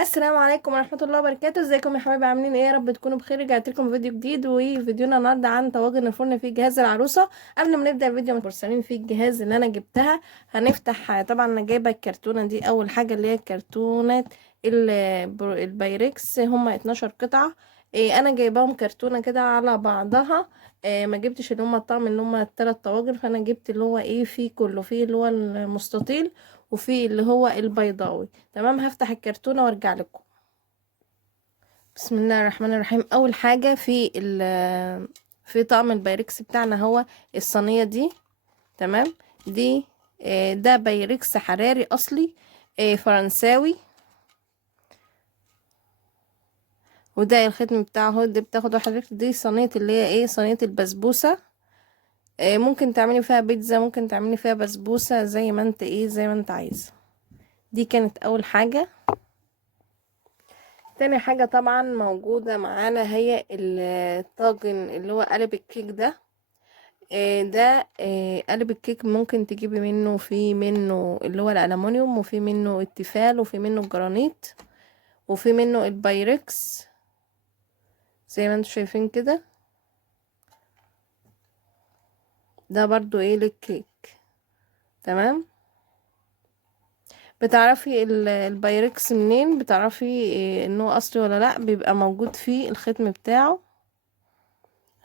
السلام عليكم ورحمه الله وبركاته. ازيكم يا حبايبي؟ عاملين ايه؟ يا رب تكونوا بخير. رجعت لكم فيديو جديد، وفيديونا النهارده عن طواجن الفرن في جهاز العروسه. قبل ما نبدا الفيديو متفرسانين في الجهاز اللي انا جبتها. هنفتح. طبعا انا جايبه الكرتونه دي اول حاجه، اللي هي كرتونه البايركس. هما 12 قطعه. انا جايباهم كرتونه كده على بعضها. ما جبتش اللي هما الطعم اللي هما الثلاث طواجن، فانا جبت اللي هو فيه كله، فيه اللي هو المستطيل وفي اللي هو البيضاوي. تمام، هفتح الكرتونة وارجع لكم. بسم الله الرحمن الرحيم. اول حاجة في طقم البايركس بتاعنا هو الصينية دي. تمام. دي ده بايركس حراري اصلي، فرنساوي. وده الختم بتاعه هو دي بتاخد واحد. دي صينية اللي هي صينية البسبوسة. ممكن تعملي فيها بيتزا، ممكن تعملي فيها بسبوسة، زي ما انت زي ما انت عايزة. دي كانت اول حاجة. تاني حاجة طبعا موجودة معانا هي الطاجن اللي هو قالب الكيك ده. ده قالب الكيك ممكن تجيبي منه، في منه اللي هو الألمونيوم، وفي منه التيفال، وفي منه الجرانيت، وفي منه البايركس زي ما انتم شايفين كده. ده برضو للكيك. تمام. بتعرفي البايركس منين؟ بتعرفي انه اصلي ولا لا؟ بيبقى موجود فيه الختم بتاعه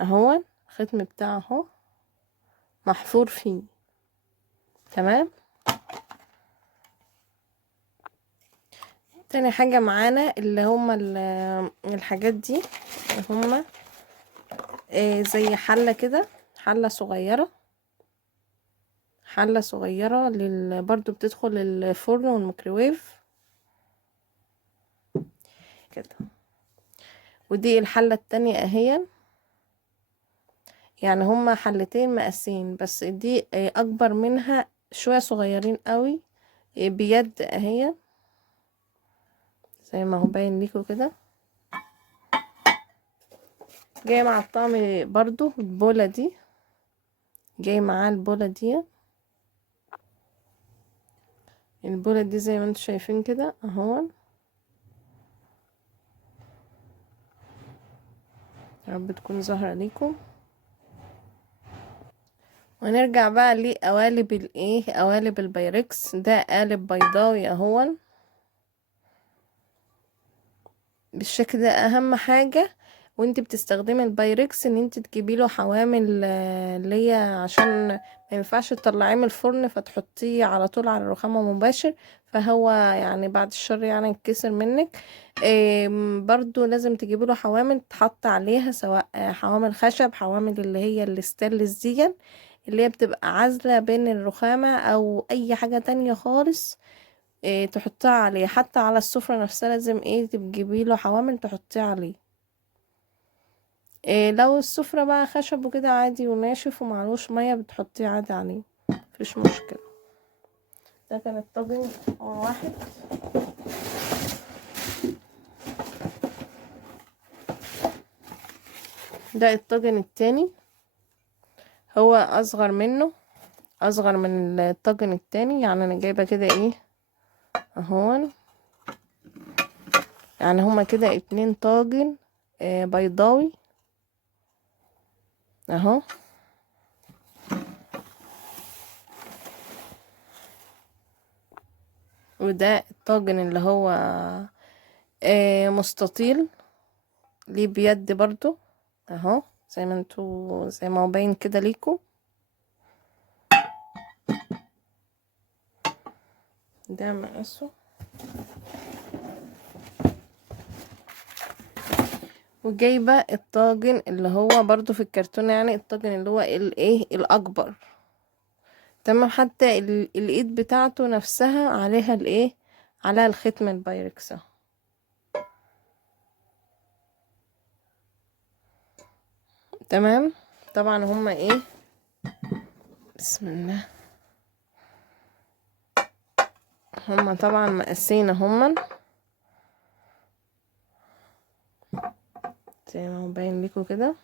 اهو. الختم بتاعه اهو محفور فيه. تمام. تاني حاجة معانا اللي هما الحاجات دي، اللي هما زي حلة كده، حلة صغيرة. حلة صغيرة برضو بتدخل الفرن والميكروويف كده. ودي الحلة التانية اهي. يعني هما حلتين مقاسين، بس دي اكبر منها شوية، صغيرين قوي. بيد اهي، زي ما هو باين ليكوا كده. جاي مع الطعم برضو البولة دي، جاي معاه البولة دي. البولة دي زي ما انتم شايفين كده اهو. يا رب تكون ظاهرة ليكم. ونرجع بقى لقوالب قوالب البايركس. ده قالب بيضاوي اهو بالشكل ده. اهم حاجة وانت بتستخدمي البايركس ان انت تجيبي له حوامل، اللي هي عشان ما ينفعش تطلعيه من الفرن فتحطيه على طول على الرخامة مباشر، فهو يعني بعد الشر يعني يتكسر منك. برضو لازم تجيبي له حوامل تحط عليها، سواء حوامل خشب، حوامل اللي هي الستانلس دي، اللي هي بتبقى عازلة بين الرخامة او اي حاجة تانية خالص. تحطها عليه، حتى على السفرة نفسها لازم تجيبي له حوامل تحطيه عليه. لو السفرة بقى خشب وكده عادي وناشف ومعلوش مية، بتحطيه عادي عليه، مفيش مشكلة. ده كان الطاجن أول واحد. ده الطاجن التاني، هو أصغر منه، أصغر من الطاجن التاني. يعني أنا جايبة كده اهون. يعني هما كده 2 طاجن بيضاوي اهو. وده الطاجن اللي هو مستطيل، ليه بيد برضو اهو، زي ما انتوا، زي ما هو باين كده ليكوا. ده مقاسه. وجايبه الطاجن اللي هو برضو في الكرتون، يعني الطاجن اللي هو الاكبر. تمام. حتى الايد بتاعته نفسها عليها عليها الختم البايركس اهو. تمام. طبعا هما بسم الله. هما طبعا مقاسين هما، زي ما هو باين لكم كده.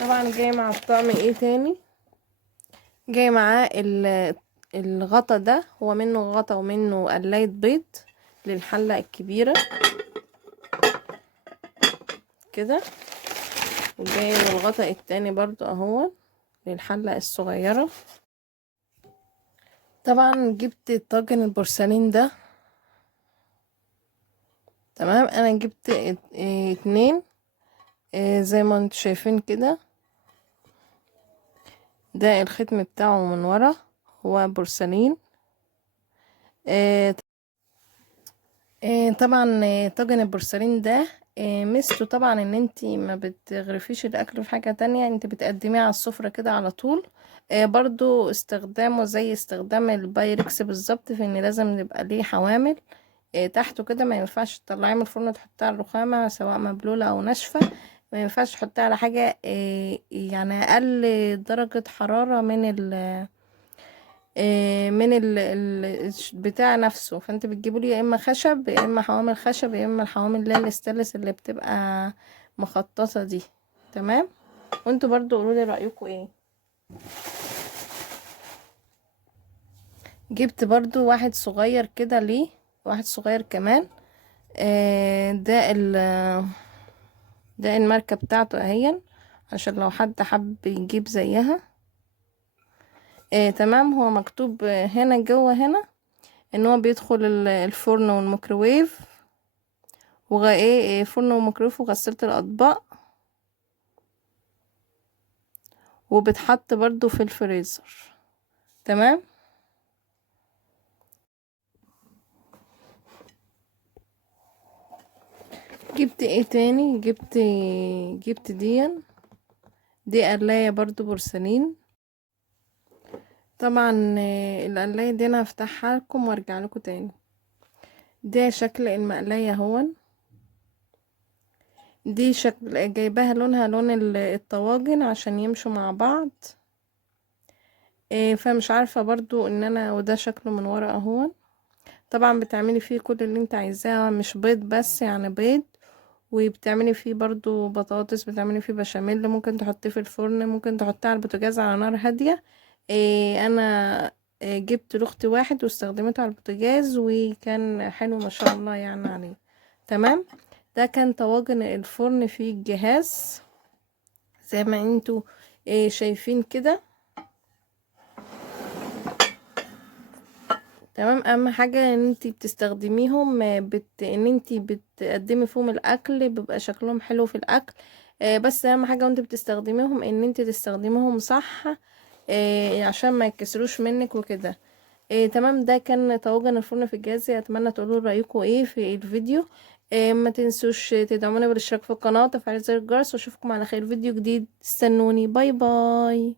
طبعا جاي مع الطعم تاني، جاي معاه الغطا ده، هو منه غطا ومنه قلاية بيض للحلة الكبيرة كده، وجاي الغطا التاني برضو اهو للحلة الصغيرة. طبعا جبت طاجن البورسلين ده. تمام، انا جبت اتنين زي ما انتوا شايفين كده. ده الختم بتاعه من ورا هو بورسلين. طبعا طاجن البورسلين ده ميزته طبعا ان انتي ما بتغرفيش الاكل في حاجة تانية، انت بتقدميه على السفرة كده على طول. برضو استخدامه زي استخدام البايركس بالظبط، في ان لازم نبقى ليه حوامل تحته كده. ما ينفعش تطلعيه من الفرن تحطيه على الرخامة سواء مبلولة او ناشفة. ما ينفعش تحطيه على حاجة يعني اقل درجة حرارة من بتاع نفسه. فانت بتجيبوا لي يا اما خشب يا اما حوامل خشب يا اما الحوامل اللي هي الاستانلس اللي بتبقى مخططه دي. تمام، وانتوا برضو قولوا لي رايكم ايه. جبت برضو واحد صغير كده ليه، واحد صغير كمان. ده الماركه بتاعته اهي، عشان لو حد حب يجيب زيها. تمام، هو مكتوب هنا جوه هنا ان هو بيدخل الفرن والميكروويف ايه فرن وميكرويف وغسالة الاطباق، وبتحط برضو في الفريزر. تمام. جبت ايه تاني؟ جبت دي قلاية برضو بورسلين. طبعا القلاية دي انا هفتحها لكم وارجع لكم تاني. ده شكل المقلاية هون. دي شكل جايباها لونها لون الطواجن عشان يمشوا مع بعض. فمش عارفة برضو ان انا، وده شكله من ورا اهون. طبعا بتعملي فيه كل اللي انت عايزاه، مش بيض بس، يعني بيض وبتعملي فيه برضو بطاطس، بتعملي فيه بشاميل، ممكن تحطيه في الفرن، ممكن تحطيه على البوتاجاز على نار هادية. انا جبت لاختي واحد واستخدمته على البوتاجاز وكان حلو ما شاء الله يعني عليه. تمام. ده كان طواجن الفرن في الجهاز زي ما انتوا شايفين كده. تمام، اهم حاجه ان انتي بتستخدميهم ان انتي بتقدمي فيهم الاكل بيبقى شكلهم حلو في الاكل. بس اهم حاجه وانتي بتستخدميهم ان انتي تستخدميهم صح، عشان ما يكسروش منك وكده. تمام، ده كان طواجن الفرن في الجاهز. اتمنى تقولوا رايكم ايه في الفيديو. ما تنسوش تدعموني بالاشتراك في القناه وتفعيل زر الجرس، واشوفكم على خير فيديو جديد. استنوني، باي باي.